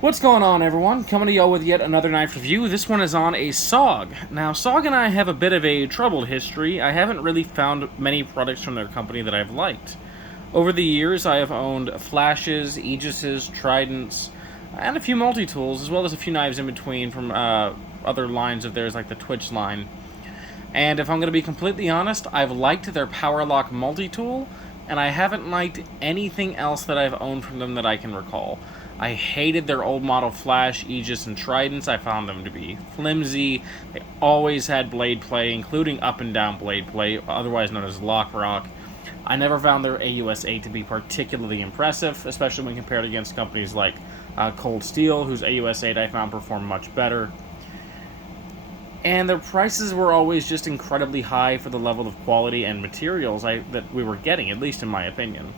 What's going on, everyone? Coming to y'all with yet another knife review. This one is on a SOG. Now, SOG and I have a bit of a troubled history. I haven't really found many products from their company that I've liked. Over the years, I have owned flashes, aegises, tridents, and a few multi-tools, as well as a few knives in between from other lines of theirs, like the Twitch line. And if I'm going to be completely honest, I've liked their Powerlock multi-tool, and I haven't liked anything else that I've owned from them that I can recall. I hated their old model flash, aegis, and tridents. I found them to be flimsy. They always had blade play, including up and down blade play, otherwise known as lock rock. I never found their AUS-8 to be particularly impressive, especially when compared against companies like Cold Steel, whose AUS-8 I found performed much better. And their prices were always just incredibly high for the level of quality and materials that we were getting, at least in my opinion.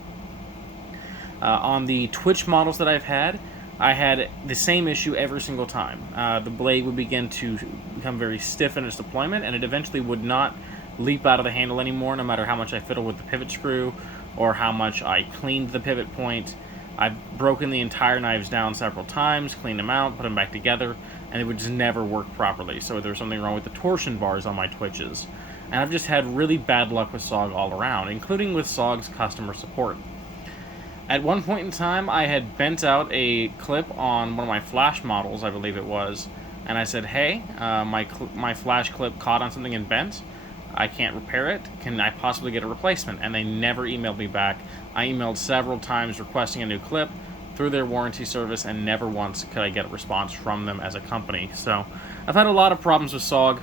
On the Twitch models that I had the same issue every single time. The blade would begin to become very stiff in its deployment, and it eventually would not leap out of the handle anymore, no matter how much I fiddled with the pivot screw or how much I cleaned the pivot point. I've broken the entire knives down several times, cleaned them out, put them back together, and it would just never work properly. So there was something wrong with the torsion bars on my Twitches. And I've just had really bad luck with SOG all around, including with SOG's customer support. At one point in time, I had bent out a clip on one of my flash models, I believe it was, and I said, hey, my flash clip caught on something and bent. I can't repair it. Can I possibly get a replacement? And they never emailed me back. I emailed several times requesting a new clip through their warranty service, and never once could I get a response from them as a company. So I've had a lot of problems with SOG,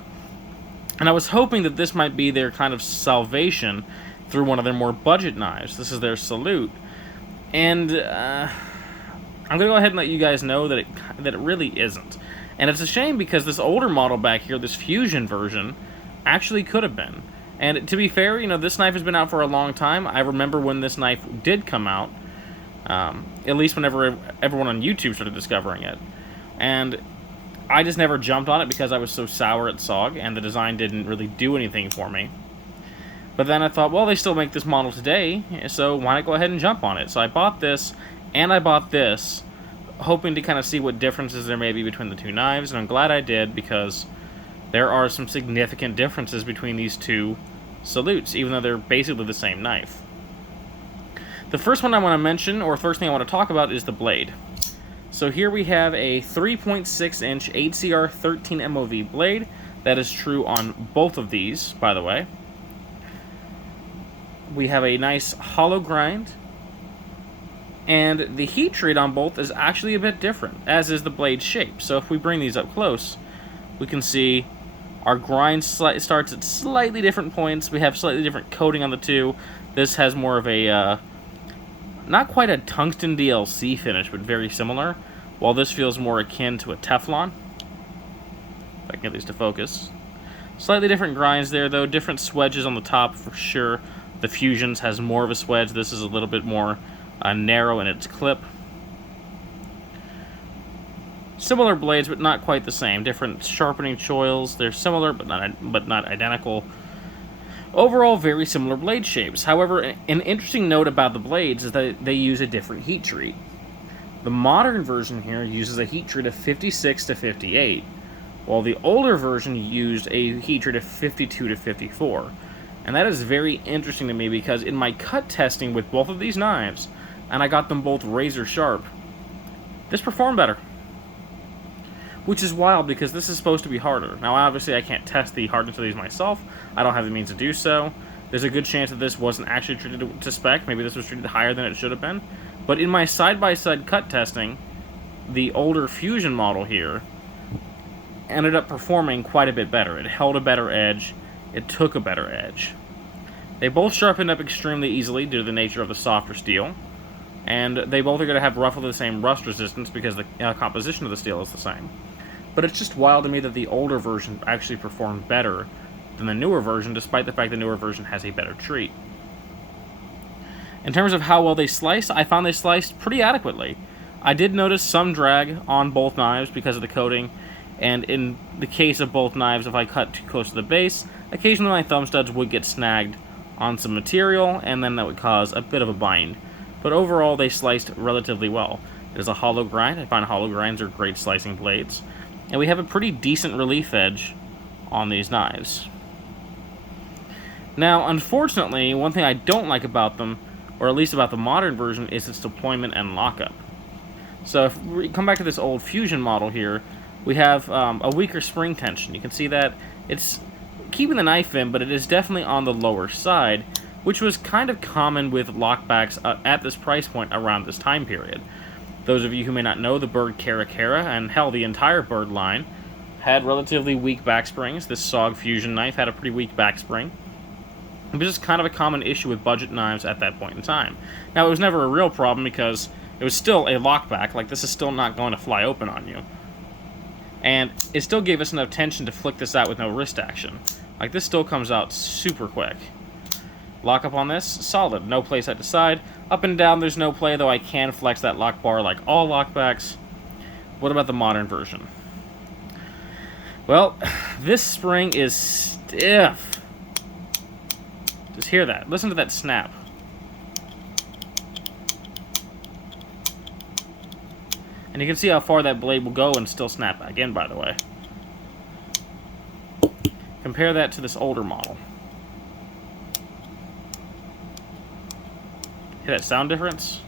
and I was hoping that this might be their kind of salvation through one of their more budget knives. This is their Salute. And I'm going to go ahead and let you guys know that it really isn't. And it's a shame, because this older model back here, this Fusion version, actually could have been. And to be fair, this knife has been out for a long time. I remember when this knife did come out, at least whenever everyone on YouTube started discovering it. And I just never jumped on it because I was so sour at SOG, and the design didn't really do anything for me. But then I thought, well, they still make this model today, so why not go ahead and jump on it? So I bought this, and I bought this, hoping to kind of see what differences there may be between the two knives, and I'm glad I did, because there are some significant differences between these two Salutes, even though they're basically the same knife. The first one I want to mention, or first thing I want to talk about, is the blade. So here we have a 3.6-inch HCR 13 MOV blade. That is true on both of these, by the way. We have a nice hollow grind, and the heat treat on both is actually a bit different, as is the blade shape. So if we bring these up close, we can see our grind starts at slightly different points. We have slightly different coating on the two. This has more of a, not quite a tungsten DLC finish, but very similar, while this feels more akin to a Teflon. If I can get these to focus. Slightly different grinds there, though. Different swedges on the top, for sure. The Fusions has more of a swedge. This is a little bit more narrow in its clip. Similar blades, but not quite the same. Different sharpening choils. They're similar, but not identical. Overall, very similar blade shapes. However, an interesting note about the blades is that they use a different heat treat. The modern version here uses a heat treat of 56 to 58, while the older version used a heat treat of 52 to 54. And that is very interesting to me, because in my cut testing with both of these knives, and I got them both razor sharp, this performed better. Which is wild, because this is supposed to be harder. Now, obviously, I can't test the hardness of these myself. I don't have the means to do so. There's a good chance that this wasn't actually treated to spec. Maybe this was treated higher than it should have been. But in my side-by-side cut testing, the older Fusion model here ended up performing quite a bit better. It held a better edge. It took a better edge. They both sharpened up extremely easily due to the nature of the softer steel, and they both are going to have roughly the same rust resistance because the composition of the steel is the same. But it's just wild to me that the older version actually performed better than the newer version, despite the fact the newer version has a better treat. In terms of how well they slice, I found they sliced pretty adequately. I did notice some drag on both knives because of the coating, and in the case of both knives, if I cut too close to the base, occasionally my thumb studs would get snagged on some material, and then that would cause a bit of a bind. But overall, they sliced relatively well. It is a hollow grind. I find hollow grinds are great slicing blades. And we have a pretty decent relief edge on these knives. Now, unfortunately, one thing I don't like about them, or at least about the modern version, is its deployment and lockup. So if we come back to this old Fusion model here, we have a weaker spring tension. You can see that it's keeping the knife in, but it is definitely on the lower side, which was kind of common with lockbacks at this price point around this time period. Those of you who may not know, the Bird Cara Cara, and hell, the entire Bird line, had relatively weak back springs. This SOG Fusion knife had a pretty weak back spring. It was just kind of a common issue with budget knives at that point in time. Now, it was never a real problem because it was still a lockback. Like, this is still not going to fly open on you. And it still gave us enough tension to flick this out with no wrist action. Like, this still comes out super quick. Lock up on this, solid. No play side to side. Up and down, there's no play, though I can flex that lock bar like all lockbacks. What about the modern version? Well, this spring is stiff. Just hear that. Listen to that snap. And you can see how far that blade will go and still snap back in, by the way. Compare that to this older model. Hear that sound difference?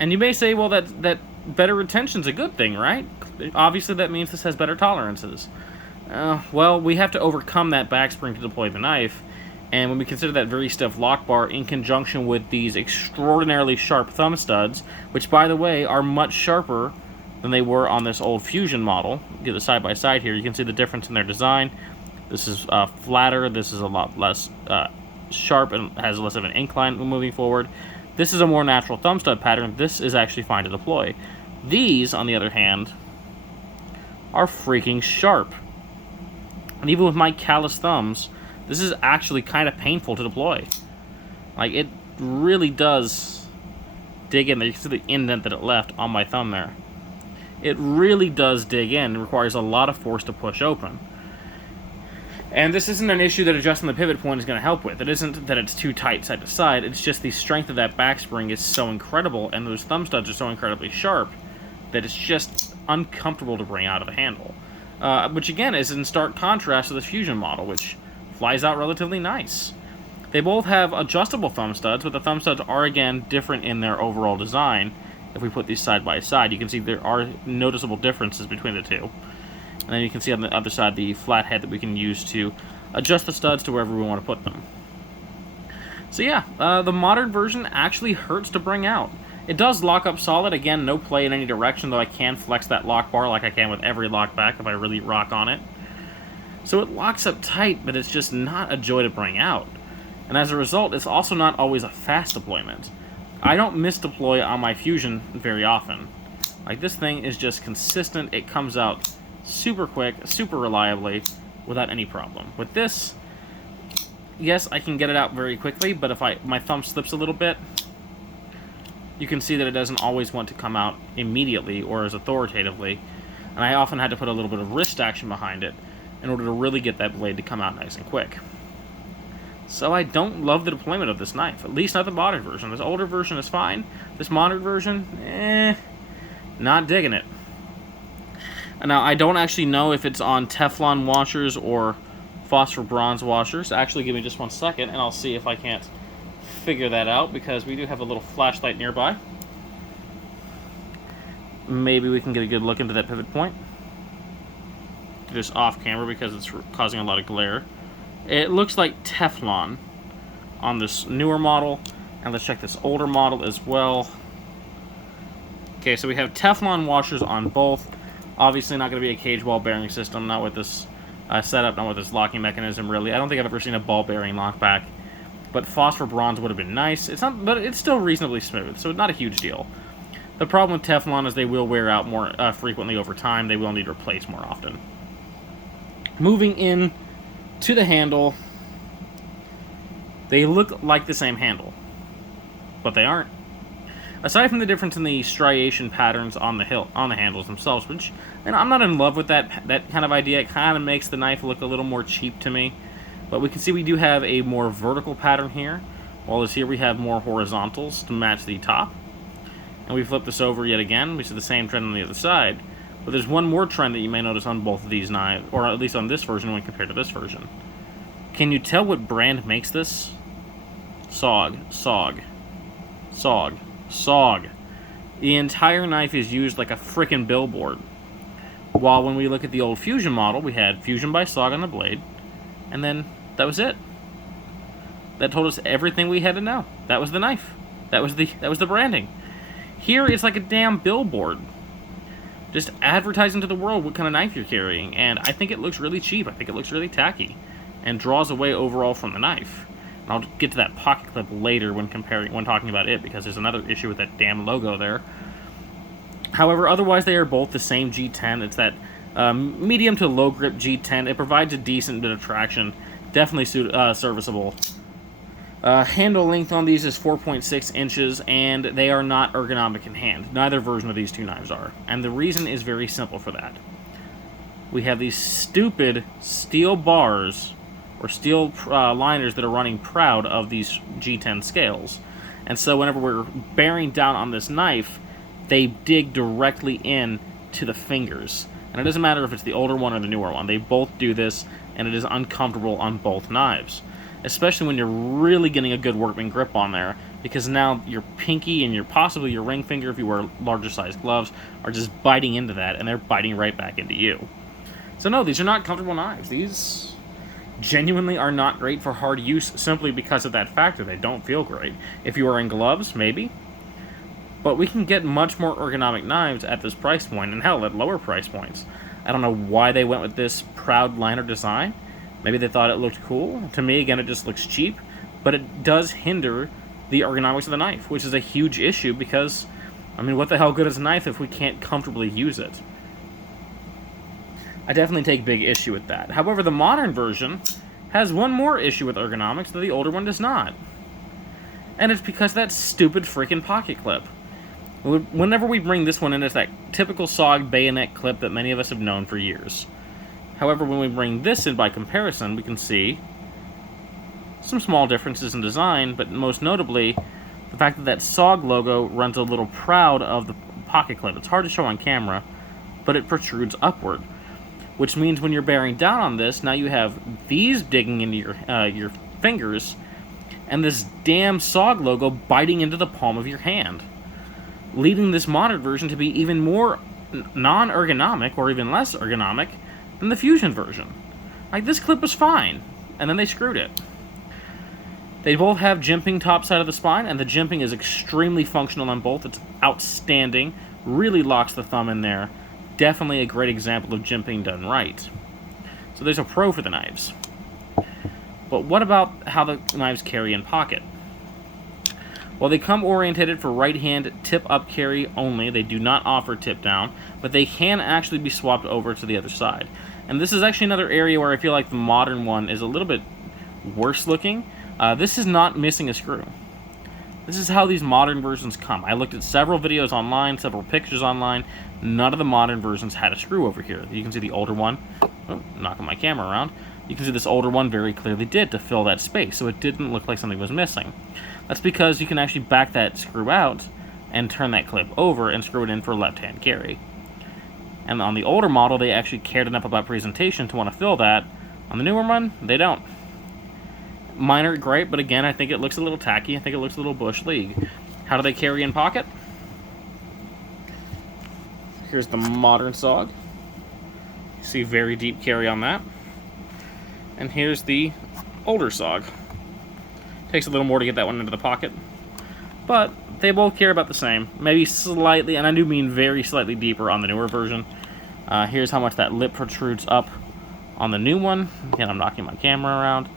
And you may say, well, that better retention's a good thing, right? Obviously, that means this has better tolerances. Well, we have to overcome that backspring to deploy the knife, and when we consider that very stiff lock bar in conjunction with these extraordinarily sharp thumb studs, which, by the way, are much sharper than they were on this old Fusion model. Get the side by side here, you can see the difference in their design. This is flatter, this is a lot less sharp and has less of an incline moving forward. This is a more natural thumb stud pattern. This is actually fine to deploy. These, on the other hand, are freaking sharp. And even with my callous thumbs, this is actually kind of painful to deploy. Like, it really does dig in there. You can see the indent that it left on my thumb there. It really does dig in. It requires a lot of force to push open. And this isn't an issue that adjusting the pivot point is going to help with. It isn't that it's too tight side to side. It's just the strength of that backspring is so incredible, and those thumb studs are so incredibly sharp that it's just uncomfortable to bring out of the handle. Which, again, is in stark contrast to the Fusion model, which flies out relatively nice. They both have adjustable thumb studs, but the thumb studs are, again, different in their overall design. If we put these side by side, you can see there are noticeable differences between the two. And then you can see on the other side the flat head that we can use to adjust the studs to wherever we want to put them. So yeah, the modern version actually hurts to bring out. It does lock up solid, again, no play in any direction, though I can flex that lock bar like I can with every lockback if I really rock on it. So it locks up tight, but it's just not a joy to bring out. And as a result, it's also not always a fast deployment. I don't misdeploy on my Fusion very often. Like, this thing is just consistent, it comes out super quick, super reliably, without any problem. With this, yes, I can get it out very quickly, but if my thumb slips a little bit, you can see that it doesn't always want to come out immediately or as authoritatively, and I often had to put a little bit of wrist action behind it in order to really get that blade to come out nice and quick. So I don't love the deployment of this knife, at least not the modern version. This older version is fine. This modern version, not digging it. Now, I don't actually know if it's on Teflon washers or phosphor bronze washers. Actually, give me just 1 second, and I'll see if I can't figure that out, because we do have a little flashlight nearby. Maybe we can get a good look into that pivot point. Do this off camera because it's causing a lot of glare. It looks like Teflon on this newer model, and let's check this older model as well. Okay, so we have Teflon washers on both. Obviously not going to be a cage ball bearing system, not with this setup, not with this locking mechanism, really. I don't think I've ever seen a ball bearing lockback, but phosphor bronze would have been nice. It's not, but it's still reasonably smooth, so not a huge deal. The problem with Teflon is they will wear out more frequently over time. They will need replaced more often. Moving in to the handle, they look like the same handle, but they aren't. Aside from the difference in the striation patterns on the handles themselves, which, and I'm not in love with that kind of idea. It kind of makes the knife look a little more cheap to me. But we can see we do have a more vertical pattern here, While here we have more horizontals to match the top. And we flip this over yet again, we see the same trend on the other side. But there's one more trend that you may notice on both of these knives, or at least on this version when compared to this version. Can you tell what brand makes this? SOG, SOG, SOG, SOG. The entire knife is used like a frickin' billboard. While when we look at the old Fusion model, we had Fusion by SOG on the blade, and then that was it. That told us everything we had to know. That was the knife. That was the branding. Here it's like a damn billboard. Just advertising to the world what kind of knife you're carrying, and I think it looks really cheap. I think it looks really tacky, and draws away overall from the knife. And I'll get to that pocket clip later when talking about it, because there's another issue with that damn logo there. However, otherwise they are both the same G10. It's that medium to low grip G10. It provides a decent bit of traction, definitely serviceable. Handle length on these is 4.6 inches, and they are not ergonomic in hand. Neither version of these two knives are. And the reason is very simple for that. We have these stupid steel bars, or steel liners that are running proud of these G10 scales. And so whenever we're bearing down on this knife, they dig directly in to the fingers. And it doesn't matter if it's the older one or the newer one. They both do this, and it is uncomfortable on both knives. Especially when you're really getting a good workman grip on there, because now your pinky and possibly your ring finger, if you wear larger size gloves, are just biting into that, and they're biting right back into you. So no, these are not comfortable knives. These genuinely are not great for hard use simply because of that factor. They don't feel great. If you are in gloves, maybe. But we can get much more ergonomic knives at this price point, and hell, at lower price points. I don't know why they went with this proud liner design. Maybe they thought it looked cool. To me, again, it just looks cheap, but it does hinder the ergonomics of the knife, which is a huge issue because, I mean, what the hell good is a knife if we can't comfortably use it? I definitely take big issue with that. However, the modern version has one more issue with ergonomics that the older one does not. And it's because of that stupid freaking pocket clip. Whenever we bring this one in, it's that typical SOG bayonet clip that many of us have known for years. However, when we bring this in by comparison, we can see some small differences in design, but most notably, the fact that that SOG logo runs a little proud of the pocket clip. It's hard to show on camera, but it protrudes upward, which means when you're bearing down on this, now you have these digging into your fingers, and this damn SOG logo biting into the palm of your hand, leading this modern version to be even more non-ergonomic, or even less ergonomic, than the Fusion version. Like, this clip was fine, and then they screwed it. They both have jimping top side of the spine, and the jimping is extremely functional on both. It's outstanding, really locks the thumb in there. Definitely a great example of jimping done right. So there's a pro for the knives. But what about how the knives carry in pocket? Well, they come orientated for right-hand tip-up carry only. They do not offer tip-down, but they can actually be swapped over to the other side. And this is actually another area where I feel like the modern one is a little bit worse looking. This is not missing a screw. This is how these modern versions come. I looked at several videos online, several pictures online. None of the modern versions had a screw over here. You can see the older one. Oh, knocking my camera around. You can see this older one very clearly did to fill that space, so it didn't look like something was missing. That's because you can actually back that screw out and turn that clip over and screw it in for left-hand carry. And on the older model, they actually cared enough about presentation to want to fill that. On the newer one, they don't. Minor gripe, but again, I think it looks a little tacky. I think it looks a little Bush League. How do they carry in pocket? Here's the modern SOG. You see very deep carry on that. And here's the older SOG. Takes a little more to get that one into the pocket. But they both carry about the same. Maybe slightly, and I do mean very slightly deeper on the newer version. Here's how much that lip protrudes up on the new one. Again, I'm knocking my camera around.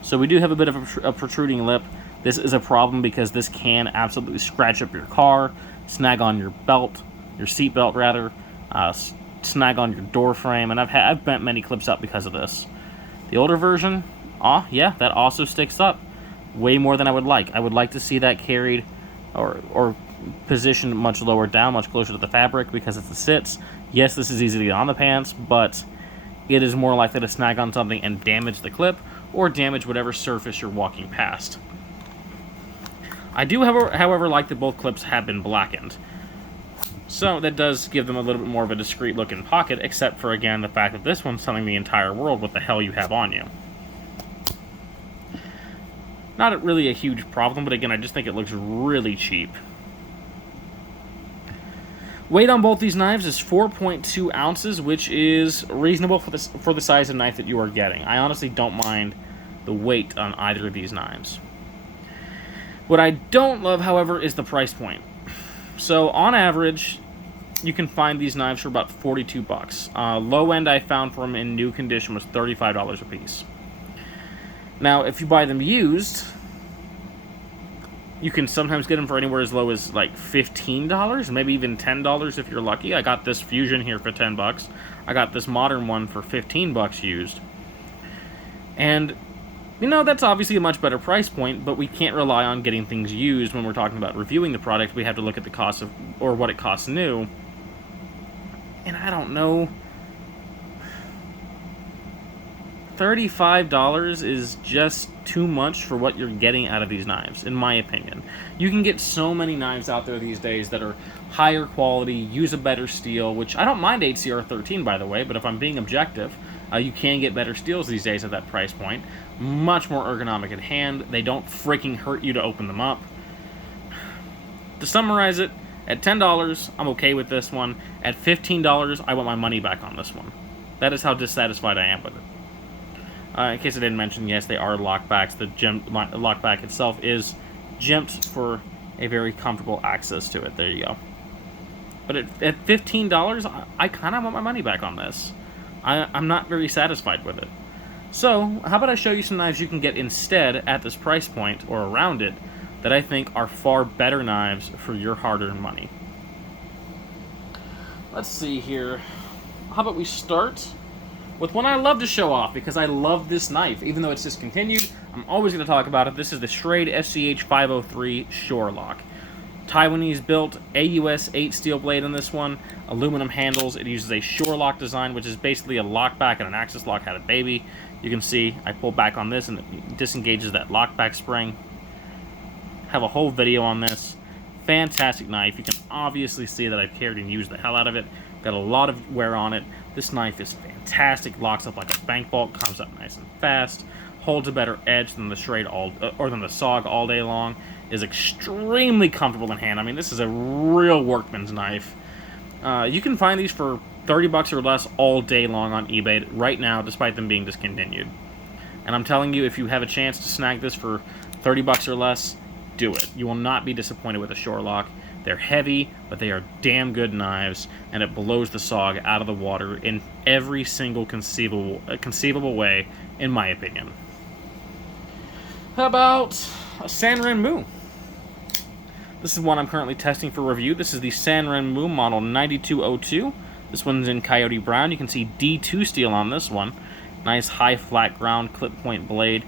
So we do have a bit of a protruding lip. This is a problem because this can absolutely scratch up your car, snag on your belt, your seat belt rather, snag on your door frame, and I've bent many clips up because of this. The older version, yeah, that also sticks up way more than I would like. I would like to see that carried or positioned much lower down, much closer to the fabric because it sits. Yes, this is easy to get on the pants, but it is more likely to snag on something and damage the clip or damage whatever surface you're walking past. I do, however, like that both clips have been blackened. So that does give them a little bit more of a discreet look in pocket, except for, again, the fact that this one's telling the entire world what the hell you have on you. Not really a huge problem, but again, I just think it looks really cheap. Weight on both these knives is 4.2 ounces, which is reasonable for the size of knife that you are getting. I honestly don't mind the weight on either of these knives. What I don't love, however, is the price point. So, on average, you can find these knives for about 42 bucks. Low end I found for them in new condition was $35 a piece. Now, if you buy them used, you can sometimes get them for anywhere as low as like $15, maybe even $10 if you're lucky. I got this Fusion here for 10 bucks. I got this modern one for 15 bucks used. And, you know, that's obviously a much better price point, but we can't rely on getting things used when we're talking about reviewing the product. We have to look at the cost of, or what it costs new. And I don't know, $35 is just too much for what you're getting out of these knives, in my opinion. You can get so many knives out there these days that are higher quality, use a better steel, which I don't mind HCR13, by the way, but if I'm being objective, you can get better steels these days at that price point. Much more ergonomic in hand. They don't freaking hurt you to open them up. To summarize it, at $10, I'm okay with this one. At $15, I want my money back on this one. That is how dissatisfied I am with it. In case I didn't mention, yes, they are lockbacks. The lockback itself is gemmed for a very comfortable access to it. There you go. But at $15, I kind of want my money back on this. I'm not very satisfied with it. So, how about I show you some knives you can get instead at this price point, or around it, that I think are far better knives for your hard-earned money. Let's see here. How about we start with one I love to show off, because I love this knife. Even though it's discontinued, I'm always going to talk about it. This is the Schrade SCH503 Shorelock. Taiwanese built, AUS 8 steel blade in this one, aluminum handles. It uses a Shorelock design, which is basically a lockback and an axis lock had a baby. You can see I pull back on this and it disengages that lockback spring. Have a whole video on this. Fantastic knife. You can obviously see that I've carried and used the hell out of it. Got a lot of wear on it. This knife is fantastic. Locks up like a bank vault. Comes up nice and fast. Holds a better edge than the Schrade than the SOG all day long. Is extremely comfortable in hand. I mean, this is a real workman's knife. You can find these for 30 bucks or less all day long on eBay right now, despite them being discontinued. And I'm telling you, if you have a chance to snag this for 30 bucks or less, do it. You will not be disappointed with a Shorelock. They're heavy, but they are damn good knives, and it blows the SOG out of the water in every single conceivable way, in my opinion. How about a Sanrenmu? This is one I'm currently testing for review. This is the Sanrenmu Model 9202. This one's in Coyote Brown. You can see D2 steel on this one. Nice high flat ground clip point blade.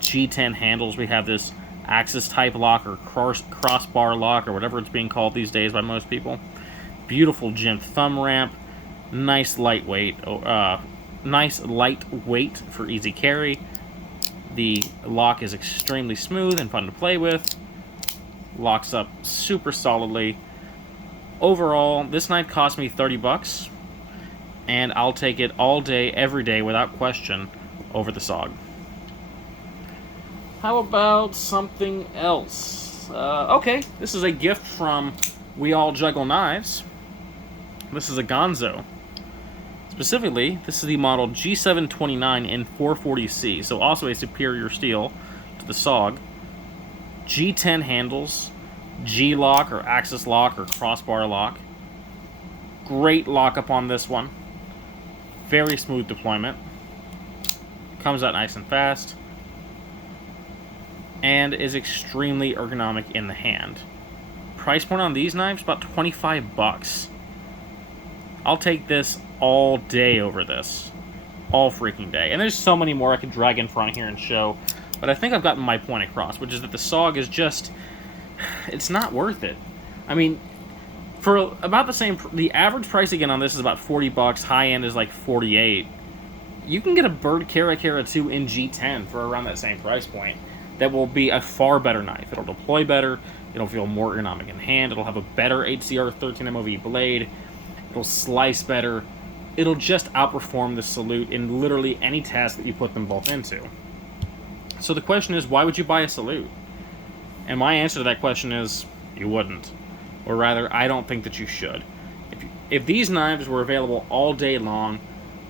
G10 handles. We have this axis type lock or crossbar lock or whatever it's being called these days by most people. Beautiful gemmed thumb ramp. Nice lightweight for easy carry. The lock is extremely smooth and fun to play with. Locks up super solidly. Overall, this knife cost me 30 bucks, and I'll take it all day, every day, without question, over the SOG. How about something else? Okay, this is a gift from We All Juggle Knives. This is a Gonzo. Specifically, this is the model G729 in 440C, so also a superior steel to the SOG. G10 handles, G-lock or axis lock or crossbar lock. Great lockup on this one. Very smooth deployment. Comes out nice and fast. And is extremely ergonomic in the hand. Price point on these knives, about 25 bucks. I'll take this all day over this. All freaking day. And there's so many more I could drag in front here and show. But I think I've gotten my point across, which is that the SOG is just, it's not worth it. I mean, for about the same, the average price again on this is about 40 bucks. High end is like 48. You can get a Bird Cara 2 in G10 for around that same price point. that will be a far better knife. It'll deploy better, it'll feel more ergonomic in hand, it'll have a better HCR 13 MOV blade, it'll slice better, it'll just outperform the Salute in literally any task that you put them both into. So the question is, why would you buy a Salute? And my answer to that question is, you wouldn't. Or rather, I don't think that you should. If these knives were available all day long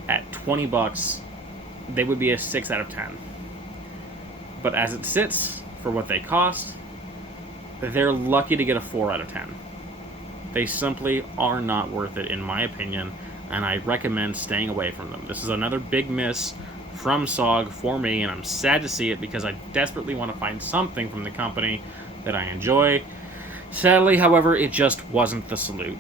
at 20 bucks, they would be a 6 out of 10. But as it sits, for what they cost, they're lucky to get a 4 out of 10. They simply are not worth it, in my opinion, and I recommend staying away from them. This is another big miss from SOG for me, and I'm sad to see it because I desperately want to find something from the company that I enjoy. Sadly, however, it just wasn't the Salute.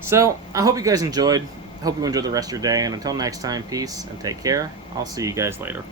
So, I hope you guys enjoyed. I hope you enjoy the rest of your day, and until next time, peace and take care. I'll see you guys later.